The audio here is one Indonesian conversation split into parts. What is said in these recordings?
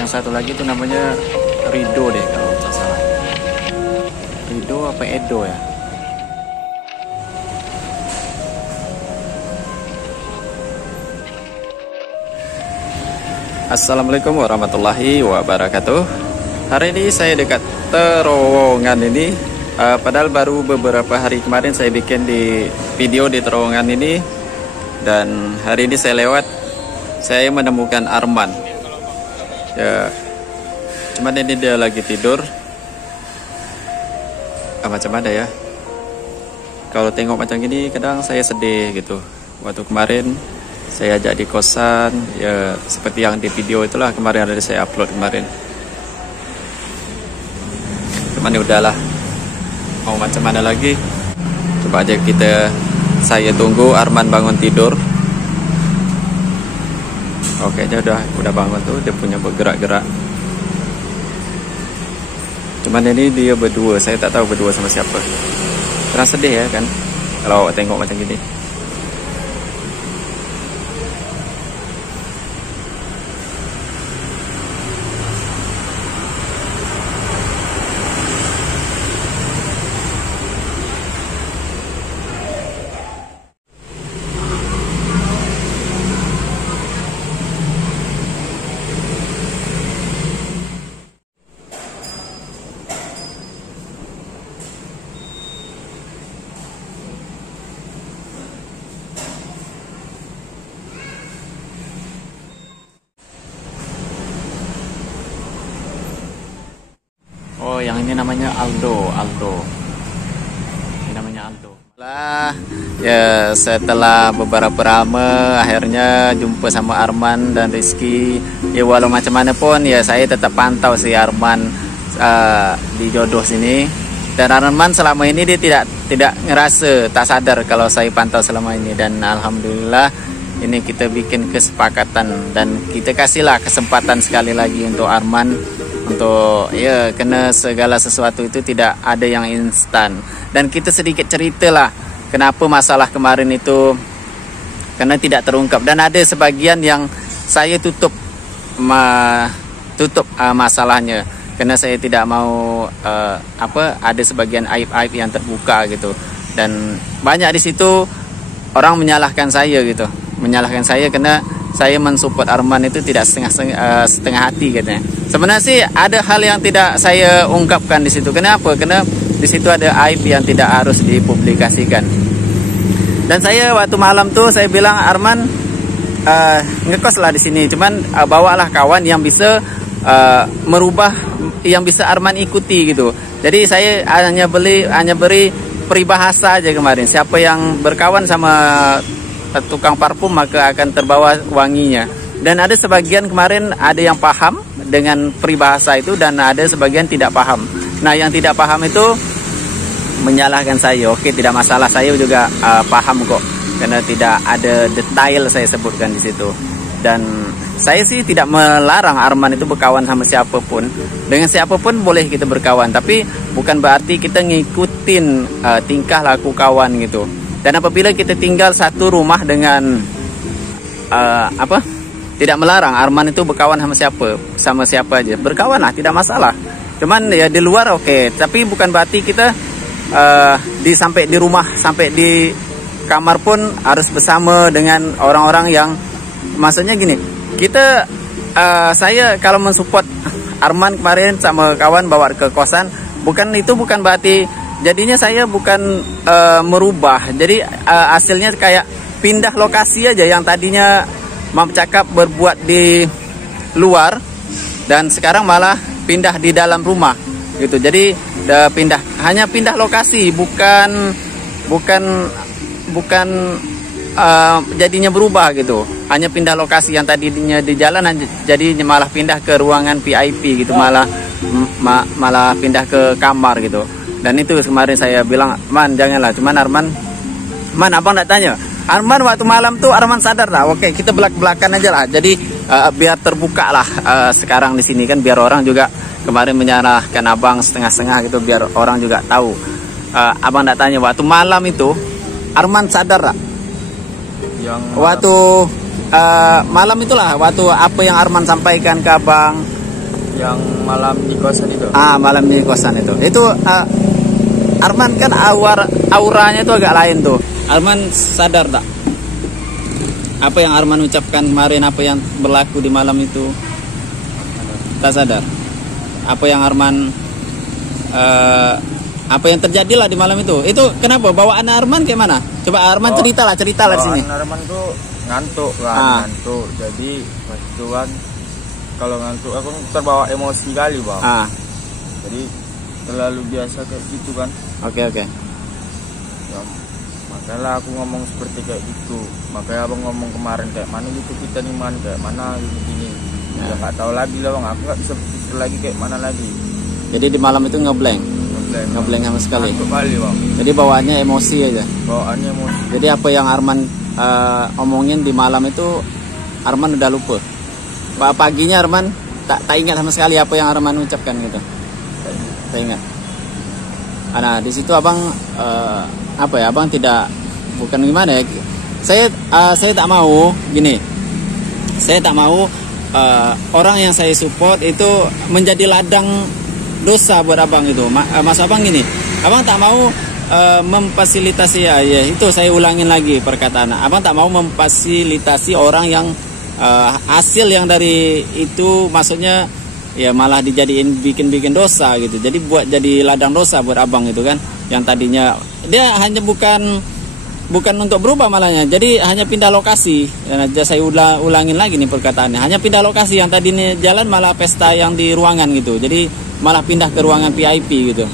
yang satu lagi itu namanya Rido deh kalau tidak salah. Rido apa Edo ya? Assalamualaikum warahmatullahi wabarakatuh. Hari ini saya dekat terowongan ini. Padahal baru beberapa hari kemarin saya bikin di video di terowongan ini. Dan hari ini saya lewat, saya menemukan Arman. Ya, cuman ini dia lagi tidur. Macam ada ya. Kalau tengok macam gini kadang saya sedih gitu. Waktu kemarin saya ajak di kosan, ya seperti yang di video itulah kemarin ada saya upload kemarin. Cuman ya udahlah, mau macam mana lagi. Coba aja saya tunggu Arman bangun tidur. Oke, dia udah bangun tuh, dia punya bergerak-gerak. Cuman ini dia berdua, saya tak tahu berdua sama siapa. Kurang sedih ya kan, kalau tengok macam gini. Oh, yang ini namanya Aldo. Ini namanya Aldo. Lah, ya setelah beberapa lama akhirnya jumpa sama Arman dan Rizky. Ya walau macam mana pun ya saya tetap pantau si Arman di jodoh sini. Dan Arman selama ini dia tidak ngerasa, tak sadar kalau saya pantau selama ini. Dan alhamdulillah ini kita bikin kesepakatan dan kita kasihlah kesempatan sekali lagi untuk Arman. Untuk ya, kena segala sesuatu itu tidak ada yang instan. Dan kita sedikit ceritalah kenapa masalah kemarin itu karena tidak terungkap. Dan ada sebagian yang saya tutup masalahnya karena saya tidak mau ada sebagian aib-aib yang terbuka gitu. Dan banyak di situ orang menyalahkan saya gitu. Menyalahkan saya karena saya mensupport Arman itu tidak setengah hati katanya. Sebenarnya sih ada hal yang tidak saya ungkapkan di situ. Kenapa? Karena di situ ada aib yang tidak harus dipublikasikan. Dan saya waktu malam tuh saya bilang Arman ngekos lah di sini. Cuman bawalah kawan yang bisa merubah, yang bisa Arman ikuti gitu. Jadi saya hanya beri peribahasa aja kemarin. Siapa yang berkawan sama tukang parfum maka akan terbawa wanginya. Dan ada sebagian kemarin ada yang paham dengan peribahasa itu dan ada sebagian tidak paham. Nah, yang tidak paham itu menyalahkan saya. Oke, tidak masalah, saya juga paham kok. Karena tidak ada detail saya sebutkan di situ. Dan saya sih tidak melarang Arman itu berkawan sama siapapun. Dengan siapapun boleh kita berkawan, tapi bukan berarti kita ngikutin tingkah laku kawan gitu. Dan apabila kita tinggal satu rumah dengan tidak melarang Arman itu berkawan sama siapa aja, berkawan lah, tidak masalah. Cuman ya di luar oke, tapi bukan berarti kita sampai di rumah, sampai di kamar pun harus bersama dengan orang-orang yang, maksudnya gini, kita saya kalau mensupport Arman kemarin sama kawan bawa ke kosan, bukan berarti jadinya saya bukan merubah. Jadi hasilnya kayak pindah lokasi aja, yang tadinya cakap berbuat di luar dan sekarang malah pindah di dalam rumah gitu. Jadi hanya pindah lokasi, bukan jadinya berubah gitu. Hanya pindah lokasi, yang tadinya di jalan jadinya malah pindah ke ruangan VIP gitu, malah pindah ke kamar gitu. Dan itu kemarin saya bilang, Man janganlah. Cuman Arman, abang nak tanya, Arman waktu malam tuh Arman sadar lah. Oke, kita belak-belakan aja lah. Jadi biar terbuka lah sekarang di sini kan, biar orang juga kemarin menyalahkan abang setengah-setengah gitu, biar orang juga tahu. Abang nak tanya, waktu malam itu Arman sadar lah. Waktu malam itulah, waktu apa yang Arman sampaikan ke abang, Yang malam di kosan itu. Malam di kosan itu. Itu Arman kan auranya itu agak lain tuh. Arman sadar tak? Apa yang Arman ucapkan kemarin, apa yang berlaku di malam itu? Tak sadar. Apa yang Arman apa yang terjadi lah di malam itu? Itu kenapa? Bawaan Arman kayak mana? Coba Arman cerita lah di sini. Arman tuh ngantuk kan, ngantuk. Jadi pas itu kan kalau ngantuk aku terbawa emosi kali, Bang. Jadi terlalu biasa kayak gitu kan. Oke. Ya, makanya aku ngomong seperti kayak gitu. Makanya abang ngomong kemarin kayak mana gitu kita nih man, kayak mana gini. Ya nggak tahu lagi lah Bang, aku nggak bisa pikir lagi kayak mana lagi. Jadi di malam itu ngeblank sama sekali. Kali, Bang. Jadi bawaannya emosi aja. Bawaannya emosi. Jadi apa yang Arman omongin di malam itu Arman udah lupa. Paginya Arman tak ingat sama sekali apa yang Arman ucapkan gitu. Tak ingat. Nah di situ abang abang tidak, bukan gimana ya, saya tak mau gini, saya tak mau orang yang saya support itu menjadi ladang dosa buat abang itu. Mas abang gini, abang tak mau memfasilitasi, ya itu saya ulangin lagi perkataan, abang tak mau memfasilitasi orang yang hasil yang dari itu maksudnya ya malah dijadiin bikin dosa gitu. Jadi buat jadi ladang dosa buat abang itu kan, yang tadinya dia hanya bukan untuk berubah malahnya, jadi hanya pindah lokasi. Dan saya ulangin lagi nih perkataannya, hanya pindah lokasi. Yang tadinya jalan malah pesta yang di ruangan gitu, jadi malah pindah ke ruangan VIP gitu.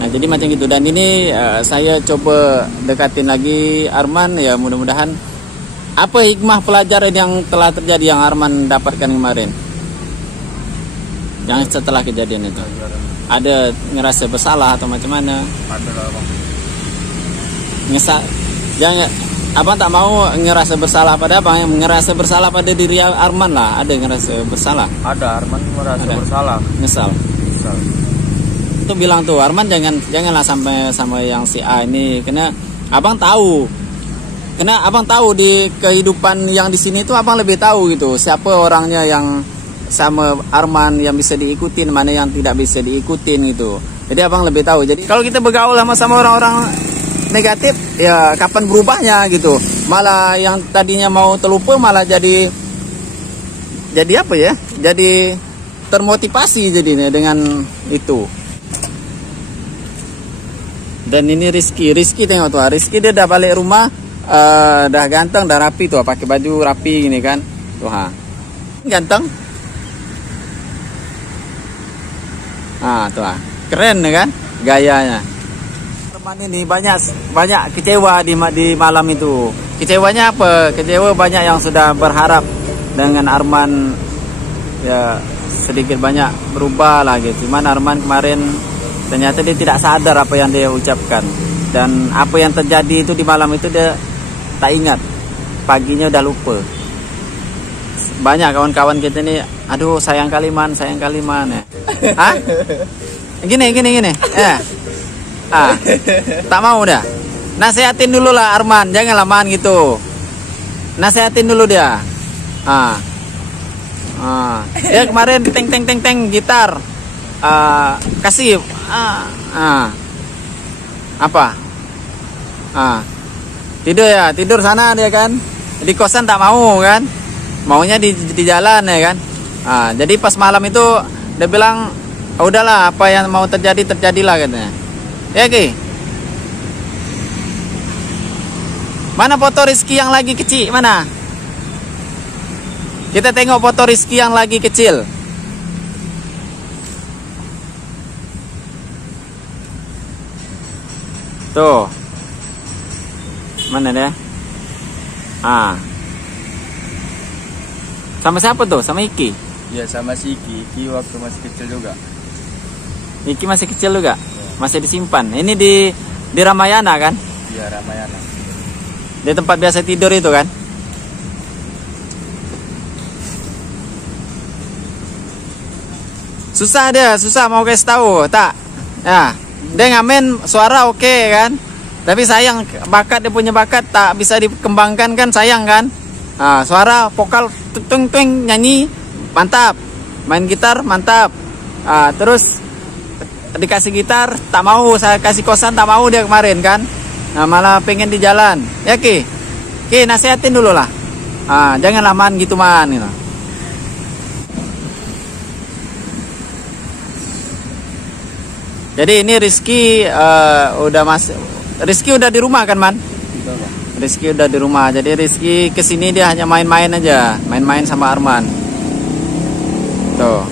Nah jadi macam gitu. Dan ini saya coba dekatin lagi Arman, ya mudah-mudahan apa hikmah pelajaran yang telah terjadi yang Arman dapatkan kemarin, yang setelah kejadian itu. Ada ngerasa bersalah atau macam mana? Ada lah Bang. Jangan, abang tak mau ngerasa bersalah pada abang, yang ngerasa bersalah pada diri Arman lah. Ada ngerasa bersalah? Ada, Arman merasa bersalah. Nyesal. Itu bilang tuh Arman janganlah sampai sama yang si A ini, karena abang tahu. Karena abang tahu di kehidupan yang di sini tuh abang lebih tahu gitu, siapa orangnya yang sama Arman yang bisa diikutin, mana yang tidak bisa diikutin gitu. Jadi abang lebih tahu. Jadi kalau kita bergaul sama orang-orang negatif, ya kapan berubahnya gitu. Malah yang tadinya mau terlupa malah jadi apa ya? Jadi termotivasi jadinya dengan itu. Dan ini Rizky tengok tuh, Rizky dia udah balik rumah, dah ganteng, dah rapi tuh, pakai baju rapi gini kan. Tuh ganteng. Tuh keren ya kan gayanya. Teman ini banyak kecewa di malam itu. Kecewanya apa? Kecewa banyak yang sudah berharap dengan Arman, ya sedikit banyak berubah lah gitu. Cuman Arman kemarin ternyata dia tidak sadar apa yang dia ucapkan, dan apa yang terjadi itu di malam itu dia tak ingat. Paginya udah lupa. Banyak kawan-kawan kita ini, aduh sayang kali man ya. Hah? Gini. Tak mau dah. Nasihatin dulu lah Arman, janganlah man gitu. Nasihatin dulu dia. Dia kemarin teng gitar. Kasih apa? Tidur sana dia kan. Di kosan tak mau kan. Maunya di jalan ya kan. Jadi pas malam itu dia bilang, udahlah apa yang mau terjadilah katanya. Ya Ki. Mana foto Rizky yang lagi kecil? Mana? Kita tengok foto Rizky yang lagi kecil. Tuh. Mana dia? Sama siapa tuh? Sama Iki? Iya sama si Iki waktu masih kecil juga. Iki masih kecil juga? Masih disimpan. Ini di Ramayana kan? Iya Ramayana. Di tempat biasa tidur itu kan? Susah mau kasih tahu, tak? Ya, dia ngamen suara oke kan? Tapi sayang dia punya bakat tak bisa dikembangkan kan, sayang kan? Suara vokal tung nyanyi mantap. main gitar mantap. Terus dikasih gitar tak mau, saya kasih kosan tak mau dia kemarin kan. Nah, malah pengen di jalan. Ya Ki nasihatin dulu lah. Janganlah man gitu man gitu. Jadi ini Rizky Rizky udah di rumah kan man? Rizky udah di rumah. Jadi Rizky kesini dia hanya main-main aja, main-main sama Arman. Tuh,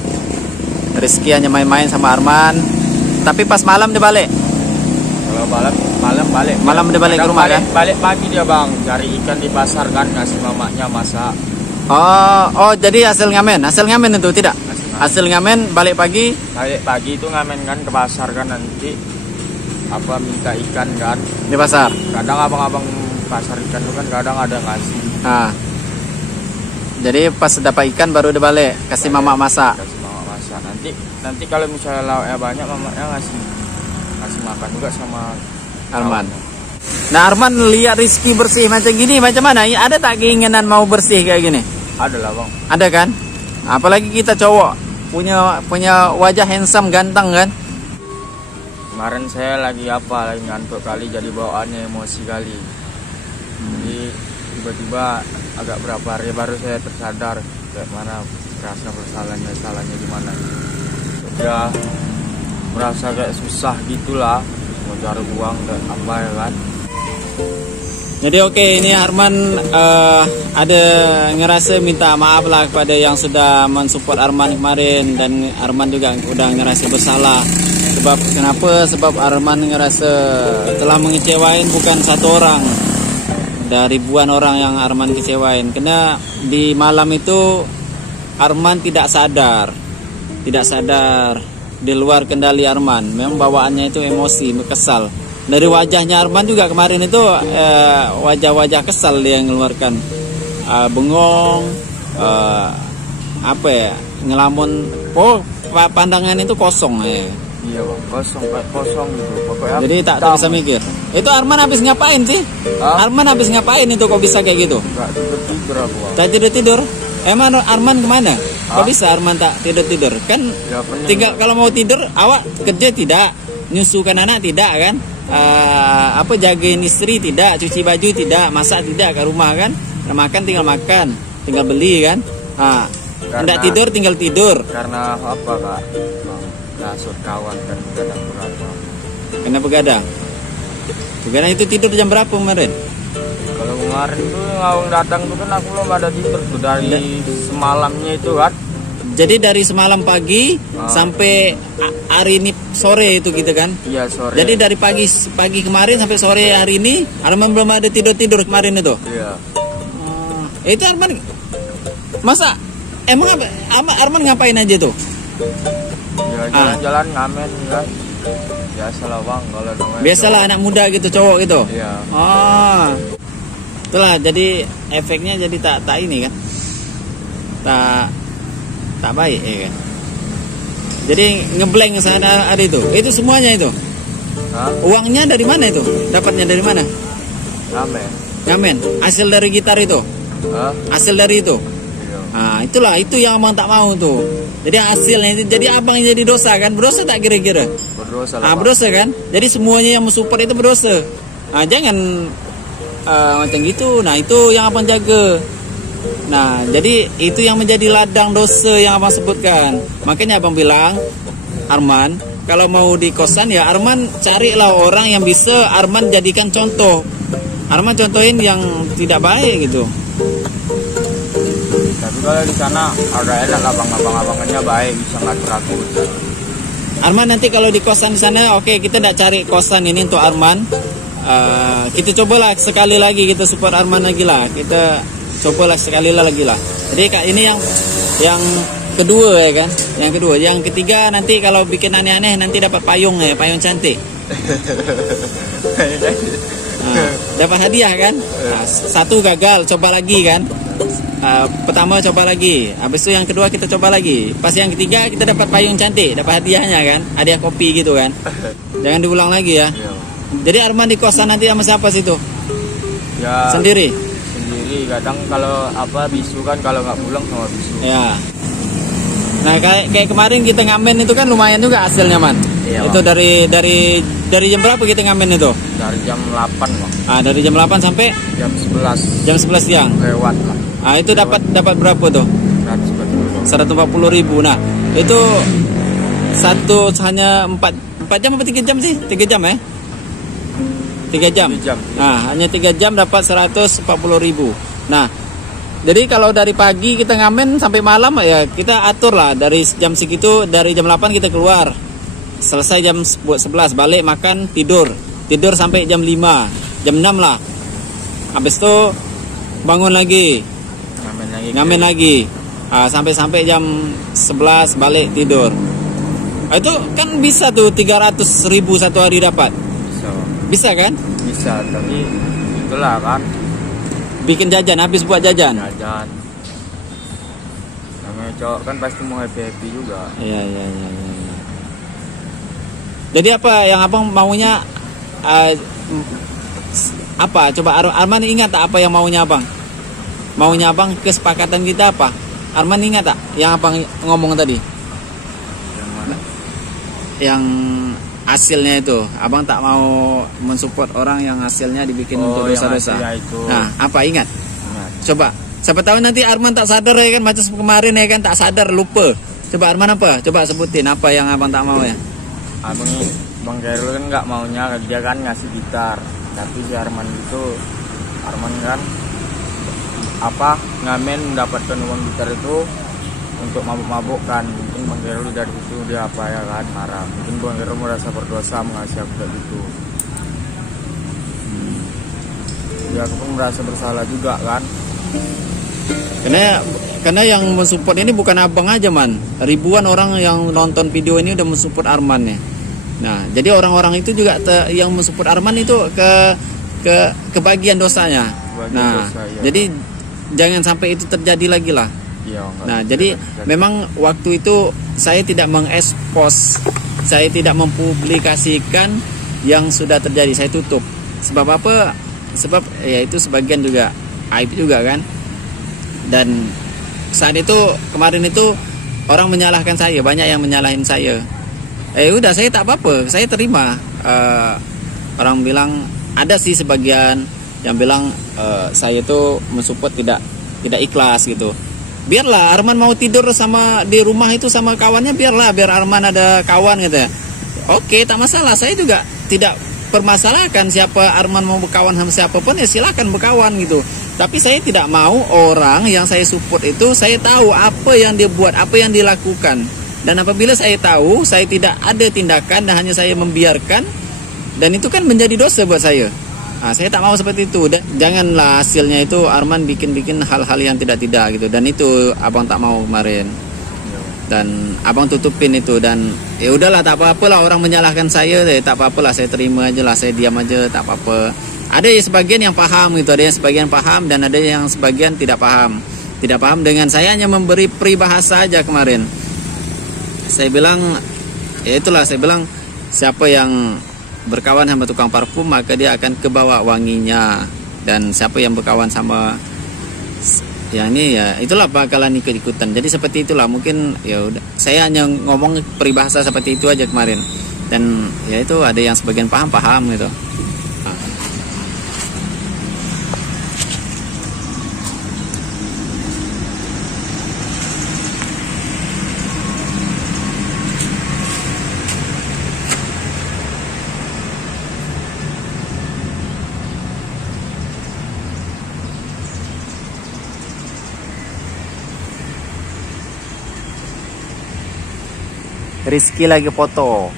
Rizky hanya main-main sama Arman. Tapi pas malam dia balik. Kalau malam balik. Malam dia balik ke rumah kan? Balik pagi dia bang, cari ikan di pasar kan, ngasih mamanya masak. Oh, jadi hasil ngamen itu tidak? Hasil ngamen balik pagi. Balik pagi itu ngamen kan ke pasar kan, nanti minta ikan kan Di pasar. Kadang abang-abang pasar ikan itu kan kadang ada ngasih. Jadi pas dapat ikan baru dia balik, kasih mama masak. Kasih mama masak. Nanti kalau misalnya lauknya banyak, mamanya ngasih makan juga sama Arman. Nah, Arman lihat Rizky bersih macam gini, macam mana? Ada tak keinginan mau bersih kayak gini? Ada lah bang. Ada kan? Apalagi kita cowok punya wajah handsome, ganteng kan? Kemarin saya lagi ngantuk kali, jadi bawaannya emosi kali. Jadi tiba-tiba agak berapa hari baru saya tersadar kayak mana rasa salahnya gimana. Ya merasa kayak susah gitulah mau cari uang dan apa ya kan. Jadi oke, ini Arman ada ngerasa minta maaf lah kepada yang sudah mensupport Arman kemarin, dan Arman juga udah ngerasa bersalah. Sebab Arman ngerasa telah mengecewain bukan satu orang, dari ribuan orang yang Arman kecewain. Karena di malam itu Arman tidak sadar di luar kendali Arman. Memang bawaannya itu emosi, kesal. Dari wajahnya Arman juga kemarin itu wajah-wajah kesal dia yang mengeluarkan, bengong, ngelamun. Pandangan itu kosong ya. Iya bang, kosong gitu. Pokoknya jadi tak bisa mikir. Itu Arman habis ngapain sih? Arman habis ngapain itu kok bisa kayak gitu? Gak tidur aku bang. Tak tidur. Emang Arman kemana? Kok bisa Arman tak tidur? Kan ya, tinggal kalau mau tidur, awak kerja tidak, nyusukan anak tidak kan? Jagain istri tidak, cuci baju tidak, masak tidak ke rumah kan? Makan tinggal beli kan? Tidak tidur tinggal tidur. Karena apa kak? Kasut kawan kan begadang berapa? Kena begadang itu tidur jam berapa kemarin? Kalau kemarin tuh ngawang datang tuh kan aku belum ada tidur tuh dari semalamnya itu kan. Jadi dari semalam pagi sampai hari ini sore itu gitu kan? Iya sore. Jadi dari pagi kemarin sampai sore hari ini Arman belum ada tidur kemarin itu? Iya. Itu Arman masa emang Arman ngapain aja tuh? Ya jalan-jalan ngamen kan. Biasalah bang kalau namanya. Biasalah anak muda gitu, cowok gitu. Iya. Itulah jadi efeknya jadi tak ini kan. Tak baik ya kan. Jadi ngeblank sana ada itu. Itu semuanya itu. Uangnya dari mana itu? Dapatnya dari mana? Ngamen. Hasil dari gitar itu. Hasil dari itu. Itulah itu yang abang tak mau tuh. Jadi hasilnya itu jadi abang jadi dosa kan? Berdosa tak kira-kira? Berdosa lah. Berdosa kan? Jadi semuanya yang mensupport itu berdosa. Jangan macam gitu. Nah itu yang abang jaga. Nah jadi itu yang menjadi ladang dosa yang abang sebutkan. Makanya abang bilang, Arman kalau mau di kosan ya Arman carilah orang yang bisa Arman jadikan contoh. Arman contohin yang tidak baik gitu. Tapi kalau di sana ada enak lah abang-abangannya baik, bisa ngatur aku. Arman nanti kalau di kosan di sana, oke, kita tidak cari kosan ini untuk Arman. Kita cobalah sekali lagi, kita support Arman lagi lah. Kita cobalah sekali lagi lah. Jadi ini yang kedua ya kan, yang kedua. Yang ketiga nanti kalau bikin aneh-aneh nanti dapat payung ya, payung cantik. Dapat hadiah kan? Satu gagal, coba lagi kan? Pertama coba lagi, habis itu yang kedua kita coba lagi, pas yang ketiga kita dapat payung cantik, dapat hadiahnya kan, hadiah kopi gitu kan. Jangan diulang lagi ya. Jadi Arman di kosan nanti sama siapa situ? Ya sendiri. Kadang kalau bisu kan, kalau nggak pulang sama bisu. Ya. Nah kayak kemarin kita ngamen itu kan lumayan juga hasilnya man. Iya, Itu dari jam berapa kita ngamen itu? Dari jam 8 bang. Ah, dari jam 8 sampai Jam 11 jam 11 siang. lewat lah. Ah, itu dapat berapa tuh? 140.000. Nah, itu satu hanya 4 jam apa 3 jam sih? 3 jam ya? 3 jam. 3 jam. Nah, hanya 3 jam dapat 140.000. Nah, jadi kalau dari pagi kita ngamen sampai malam ya kita atur lah dari jam segitu, dari jam 8 kita keluar. Selesai jam 11 balik makan tidur sampai jam 5, jam 6 lah. Habis itu bangun lagi. Ngamen lagi. Sampai jam 11 balik tidur. Itu kan bisa tuh 300.000 satu hari dapat. Bisa kan? Bisa, tapi itulah kan. Bikin jajan, habis buat jajan. Namanya cowok kan pasti mau happy juga. Iya. Jadi apa yang abang maunya? Apa? Coba Arman ingat tak apa yang maunya abang? Maunya abang, kesepakatan kita apa? Arman ingat tak yang abang ngomong tadi? Yang mana? Yang hasilnya itu, abang tak mau mensupport orang yang hasilnya dibikin untuk dosa-dosa. Nah, apa ingat? Coba, siapa tahu nanti Arman tak sadar ya kan, macam kemarin ya kan tak sadar lupa. Coba Arman apa? Coba sebutin apa yang abang tak mau ya? Bang Khairul kan nggak maunya dia kan ngasih gitar, tapi si Arman kan ngamen mendapatkan uang gitar itu untuk mabuk-mabuk kan. Mungkin Bang Khairul dari situ dia ya kan marah. Mungkin Bang Khairul merasa berdosa mengasih aku kayak gitu. Ya aku pun merasa bersalah juga kan. Karena yang mensupport ini bukan abang aja man. Ribuan orang yang nonton video ini udah mensupport Arman ya. Nah, jadi orang-orang itu juga yang mensupport Arman itu kebagian dosanya. Dosa, ya. Jadi jangan sampai itu terjadi lagi lah. Ya, nah, jadi memang waktu itu saya tidak mengekspos, saya tidak mempublikasikan yang sudah terjadi, saya tutup. Sebab apa? Sebab ya itu sebagian juga aib juga kan. Dan saat itu kemarin itu orang menyalahkan saya, banyak yang menyalahin saya. Udah saya tak apa-apa, saya terima. Orang bilang ada sih sebagian yang bilang saya itu mensupport tidak ikhlas gitu. Biarlah Arman mau tidur sama di rumah itu sama kawannya, biar Arman ada kawan gitu ya. Oke, tak masalah, saya juga tidak permasalahkan siapa Arman mau berkawan sama siapapun ya silakan berkawan gitu. Tapi saya tidak mau orang yang saya support itu saya tahu apa yang dia buat, apa yang dilakukan. Dan apabila saya tahu saya tidak ada tindakan dan hanya saya membiarkan, dan itu kan menjadi dosa buat saya. Nah, saya tak mau seperti itu. Dan janganlah hasilnya itu Arman bikin hal-hal yang tidak gitu. Dan itu abang tak mau kemarin. Dan abang tutupin itu. Dan ya udahlah, tak apa-apalah orang menyalahkan saya, tak apa-apalah, saya terima aja lah, saya diam aja, tak apa-apa. Ada yang sebagian yang paham gitu, ada yang sebagian paham dan ada yang sebagian tidak paham. Tidak paham dengan saya hanya memberi peribahasa aja kemarin. Saya bilang, ya itulah saya bilang, siapa yang berkawan sama tukang parfum maka dia akan kebawa wanginya, dan siapa yang berkawan sama ya ini ya itulah bakalan ikut-ikutan. Jadi seperti itulah, mungkin ya udah saya hanya ngomong peribahasa seperti itu aja kemarin, dan ya itu ada yang sebagian paham gitu. Rizky lagi foto.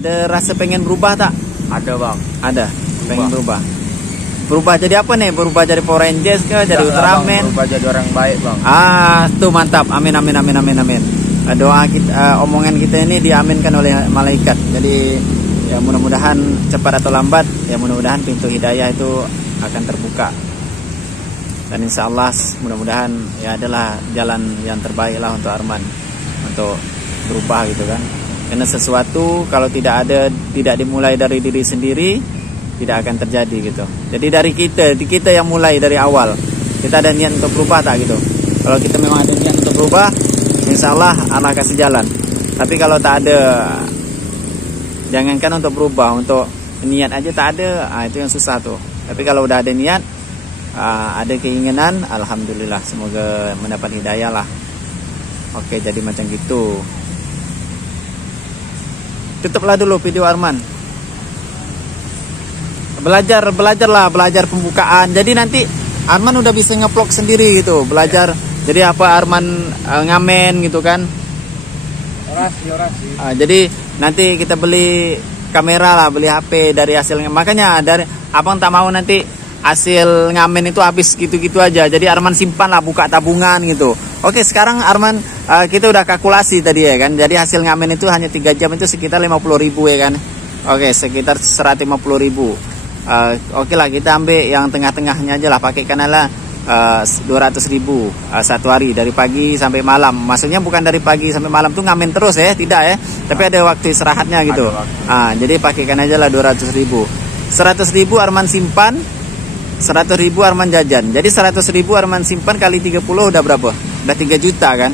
Ada rasa pengen berubah tak? Ada bang. Ada. Pengen berubah. Berubah jadi apa nih? Berubah jadi Power Rangers ke? Jadi Ultraman? Berubah jadi orang baik bang. Tuh mantap. Amin. doa kita, omongan kita ini diaminkan oleh malaikat. Jadi ya mudah-mudahan cepat atau lambat, ya mudah-mudahan pintu hidayah itu akan terbuka. Dan insya Allah mudah-mudahan ya adalah jalan yang terbaik lah untuk Arman untuk berubah gitu kan. Karena sesuatu kalau tidak dimulai dari diri sendiri, tidak akan terjadi gitu. Jadi dari kita yang mulai dari awal. Kita ada niat untuk berubah tak gitu. Kalau kita memang ada niat untuk berubah, insya Allah Allah kasih jalan. Tapi kalau tak ada, jangankan untuk berubah, untuk niat aja tak ada, itu yang susah tuh. Tapi kalau udah ada niat, ada keinginan, alhamdulillah, semoga mendapat hidayah lah. Oke, jadi macam gitu. Tutuplah dulu video Arman. Belajar pembukaan. Jadi nanti Arman udah bisa nge-vlog sendiri gitu, belajar. Jadi apa Arman ngamen gitu kan? Orasi. Jadi nanti kita beli kamera lah, beli HP dari hasilnya. Makanya dari abang tak mau nanti hasil ngamen itu habis gitu-gitu aja. Jadi Arman simpan lah, buka tabungan gitu. Oke, sekarang Arman kita udah kalkulasi tadi ya kan. Jadi hasil ngamen itu hanya 3 jam itu sekitar 50.000 ya kan. Oke, sekitar 150.000. Oke lah, kita ambil yang tengah-tengahnya aja lah, pakai kanal 200.000 satu hari dari pagi sampai malam. Maksudnya bukan dari pagi sampai malam tuh ngamen terus ya, tidak ya. Tapi ada waktu istirahatnya gitu. Jadi pakaikan aja lah 200.000. 100.000 Arman simpan, 100.000 Arman jajan. Jadi 100.000 Arman simpan kali 30 udah berapa? Udah 3 juta kan?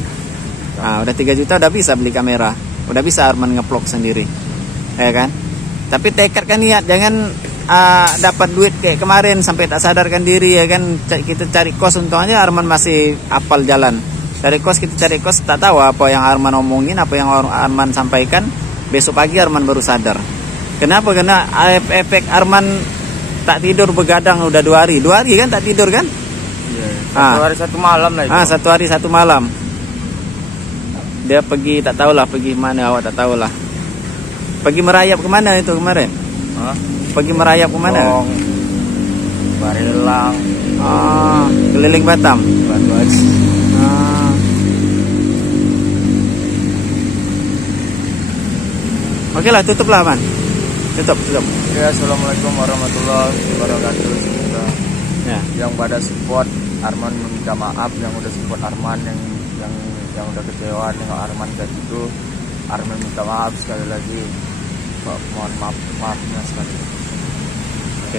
Udah 3 juta udah bisa beli kamera. Udah bisa Arman nge-vlog sendiri. Ya kan? Tapi tekadkan niat, jangan dapat duit kayak kemarin sampai tak sadarkan diri ya kan. Kita cari kos, untungnya Arman masih hafal jalan. Kita cari kos tak tahu apa yang Arman omongin, apa yang Arman sampaikan. Besok pagi Arman baru sadar. Kenapa? Karena efek Arman tak tidur begadang udah 2 hari. 2 hari kan tak tidur kan? Iya. 1 hari 1 malam lah itu. 1 hari 1 malam. Dia pergi, tak tahulah pergi mana, awak tak tahulah. Pergi merayap kemana itu kemarin? Pergi merayap kemana? Barelang. Keliling Batam. Batu aja. Oke lah, tutup lah Man. Tutup. Ya, assalamualaikum warahmatullahi wabarakatuh. Semoga yang pada support Arman meminta maaf, yang udah support Arman, yang udah kecewa dengan Arman kayak gitu. Arman minta maaf sekali lagi. Mohon maafnya sekali. Oke.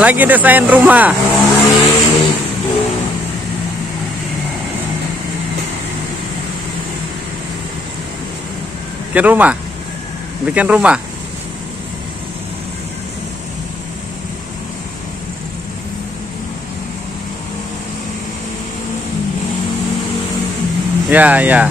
Lagi desain rumah. Bikin rumah. Ya.